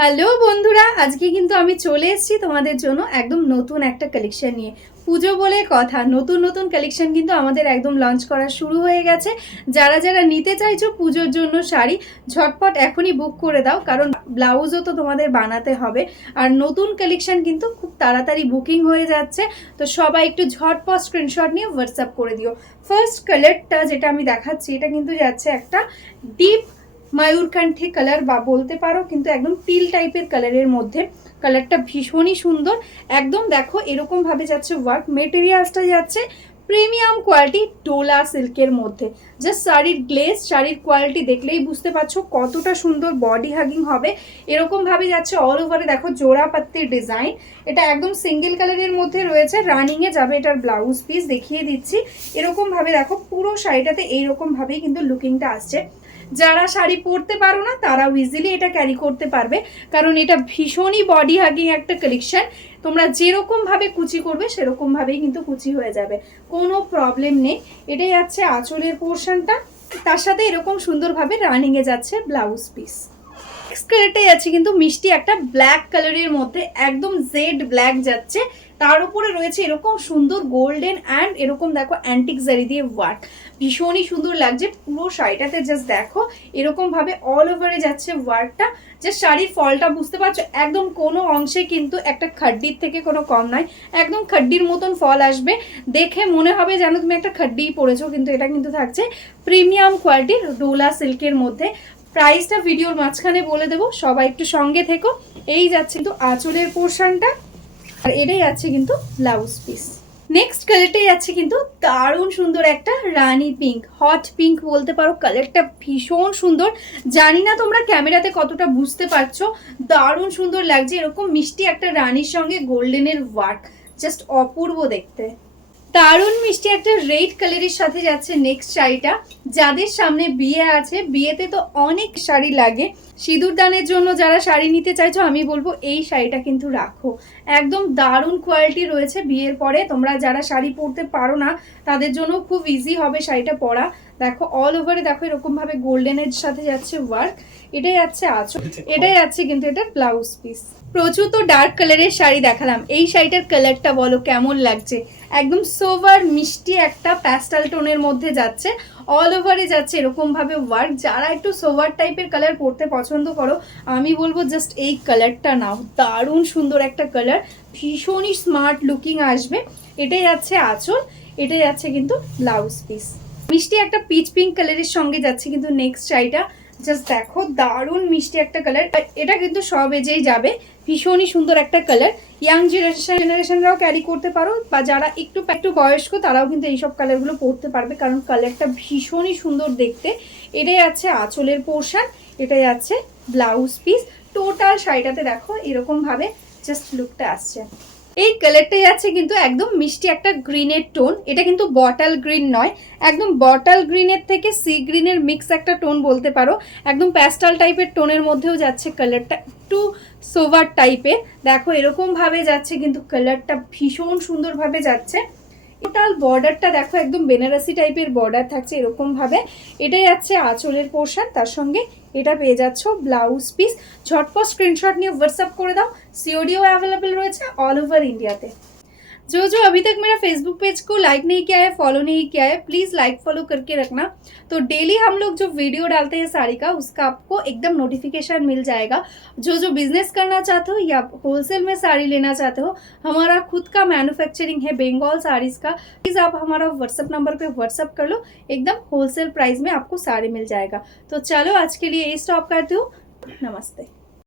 Hello বন্ধুরা, আজকে কিন্তু আমি চলে এসেছি তোমাদের জন্য একদম নতুন একটা কালেকশন নিয়ে। পুজো বলে কথা, নতুন নতুন কালেকশন কিন্তু আমাদের একদম লঞ্চ করা শুরু হয়ে গেছে। যারা যারা নিতে চাইছো পুজোর জন্য শাড়ি, ঝটপট এখনই বুক করে দাও, কারণ ব্লাউজও তো তোমাদের বানাতে হবে। আর নতুন কালেকশন কিন্তু খুব তাড়াতাড়ি বুকিং হয়ে যাচ্ছে, তো সবাই একটু ঝটপট স্ক্রিনশট নিয়ে হোয়াটসঅ্যাপ করে দিও। ফার্স্ট কালারটা যেটা আমি দেখাচ্ছি, এটা কিন্তু যাচ্ছে একটা ডিপ ময়ূরকান্ঠী কালার বা বলতে পারো, কিন্তু একদম টিল টাইপের কালারের মধ্যে। কালারটা ভীষণই সুন্দর, একদম দেখো এরকম ভাবে যাচ্ছে ওয়ার্ক। মেটেরিয়ালসটা যাচ্ছে প্রিমিয়াম কোয়ালিটি ডোলা সিল্কের মধ্যে। জাস্ট শাড়ির গ্লেজ, শাড়ির কোয়ালিটি দেখলেই বুঝতে পারছো কতটা সুন্দর বডি হাগিং হবে। এরকম ভাবে যাচ্ছে অল ওভারে, দেখো জোড়া পাত্তির ডিজাইন। এটা একদম সিঙ্গেল কালারের মধ্যে রয়েছে, রানিংয়ে যাবে এটার ব্লাউজ পিস, দেখিয়ে দিচ্ছি। এরকম ভাবে দেখো পুরো শাড়িটাতে এইরকম ভাবেই কিন্তু লুকিংটা আসছে। যারা শাড়ি পরতে পারো না তারাও ইজিলি এটা ক্যারি করতে পারবে, কারণ এটা ভীষণই বডি হাগিং একটা কালেকশন। তোমরা যেরকম ভাবে কুচি করবে সেরকম ভাবেই কিন্তু কুচি হয়ে যাবে, কোনো প্রবলেম নেই। এটাই যাচ্ছে আঁচলের পোর্শনটা, তার সাথে এরকম সুন্দরভাবে রানিংয়ে যাচ্ছে ব্লাউজ পিস। নেক্সট কালারটাই আছে কিন্তু মিষ্টি একটা ব্ল্যাক কালারের মধ্যে, একদম জেড ব্ল্যাক যাচ্ছে। তার উপরে রয়েছে এরকম সুন্দর গোল্ডেন অ্যান্ড এরকম দেখো অ্যান্টিক জারি দিয়ে ওয়ার্ক, ভীষণই সুন্দর লাগছে পুরো শাড়িটাতে। জাস্ট দেখো এরকম ভাবে অল ওভারে যাচ্ছে ওয়ার্কটা। যে শাড়ির ফলটা বুঝতে পারছো, একদম কোনো অংশে কিন্তু একটা খাড্ডির থেকে কোনো কম নয়, একদম খাড্ডির মতন ফল আসবে। দেখে মনে হবে যেন তুমি একটা খাড্ডিই পরেছো, কিন্তু এটা কিন্তু থাকছে প্রিমিয়াম কোয়ালিটির ডোলা সিল্কের মধ্যে। প্রাইসটা ভিডিওর মাঝখানে বলে দেবো, সবাই একটু সঙ্গে থেকো। এই যাচ্ছে কিন্তু আঁচলের পোর্শনটা, আর এটাই আছে কিন্তু ব্লাউজ পিস। নেক্সট কালারটাই আছে কিন্তু দারুণ সুন্দর একটা রানী পিঙ্ক, হট পিঙ্ক বলতে পারো। কালারটা ভীষণ সুন্দর, জানি না তোমরা ক্যামেরাতে কতটা বুঝতে পারছো। দারুণ সুন্দর লাগছে, এরকম মিষ্টি একটা রানীর সঙ্গে গোল্ডেনের ওয়ার্ক, জাস্ট অপূর্ব দেখতে। দারুণ মিষ্টি একটা রেড কালারের সাথে যাচ্ছে নেক্সট শাড়িটা। যাদের সামনে বিয়ে আছে, বিয়েতে তো অনেক শাড়ি লাগে, সিঁদুর দানের জন্য যারা শাড়ি নিতে চাইছো আমি বলবো এই শাড়িটা কিন্তু রাখো। একদম দারুণ কোয়ালিটি রয়েছে, বিয়ের পরে তোমরা যারা শাড়ি পরতে পারো না তাদের জন্য খুব ইজি হবে শাড়িটা পরা। দেখো অল ওভারে দেখো এরকম ভাবে গোল্ডেনের সাথে যাচ্ছে ওয়ার্ক। এটাই আছে আঁচল, এটাই আছে কিন্তু এটার ব্লাউজ পিস। প্রচুর তো ডার্ক কালারের শাড়ি দেখালাম, এই শাড়িটার কালারটা বলো কেমন লাগছে। একদম সোভার মিষ্টি একটা প্যাস্টেল টোনের মধ্যে যাচ্ছে, অল ওভারে যাচ্ছে এরকম ভাবে ওয়ার্ক। যারা একটু সোভার টাইপের কালার পরতে পছন্দ করো আমি বলবো জাস্ট এই কালারটা নাও, দারুণ সুন্দর একটা কালার, ভীষণই স্মার্ট লুকিং আসবে। এটাই যাচ্ছে আঁচল, এটাই যাচ্ছে কিন্তু ব্লাউজ পিস। মিষ্টি একটা পিচ পিঙ্ক কালারের সঙ্গে যাচ্ছে কিন্তু নেক্সট শাড়িটা। জাস্ট দেখো দারুণ মিষ্টি একটা কালার, এটা কিন্তু সব এজেই যাবে, ভীষণই সুন্দর একটা কালার। ইয়াং জেনারেশনরাও ক্যারি করতে পারো, বা যারা একটু একটু বয়স্ক তারাও কিন্তু এইসব কালারগুলো পরতে পারবে, কারণ কালারটা ভীষণই সুন্দর দেখতে। এটাই আছে আঁচলের পোর্শন, এটাই আছে ব্লাউজ পিস। টোটাল শাড়িটাতে দেখো এরকম ভাবে জাস্ট লুকটা আসছে। এই কালারটাই আছে কিন্তু একদম মিষ্টি একটা গ্রিনের টোন, এটা কিন্তু বটল গ্রিন নয়, একদম বটল গ্রিনের থেকে সি গ্রিনের মিক্স একটা টোন বলতে পারো। একদম প্যাস্টেল টাইপের টোনের মধ্যেও যাচ্ছে কালারটা, একটু সোভার টাইপের। দেখো এরকম ভাবে যাচ্ছে কিন্তু কালারটা ভীষণ সুন্দরভাবে যাচ্ছে। টোটাল বর্ডারটা দেখো একদম বেনারসি টাইপের বর্ডার থাকছে এরকম ভাবে। এটাই যাচ্ছে আঁচলের পোর্শন, তার সঙ্গে এটা পেয়ে যাচ্ছ ব্লাউজ পিস। ঝটপট স্ক্রিনশট নিয়ে হোয়াটসঅ্যাপ করে দাও, सीओडीओ अवेलेबल রয়েছে অল ওভার ইন্ডিয়াতে। जो अभी तक मेरा फेसबुक पेज को लाइक नहीं किया है, फॉलो नहीं किया है, प्लीज़ लाइक फॉलो करके रखना। तो डेली हम लोग जो वीडियो डालते हैं साड़ी का, उसका आपको एकदम नोटिफिकेशन मिल जाएगा। जो बिजनेस करना चाहते हो या होलसेल में साड़ी लेना चाहते हो, हमारा खुद का मैन्युफैक्चरिंग है बंगाल साड़ीज़ का। प्लीज़ आप हमारा व्हाट्सअप नंबर पे व्हाट्सअप कर लो, एकदम होलसेल प्राइस में आपको साड़ी मिल जाएगा। तो चलो आज के लिए ये स्टॉप करती हूँ, नमस्ते।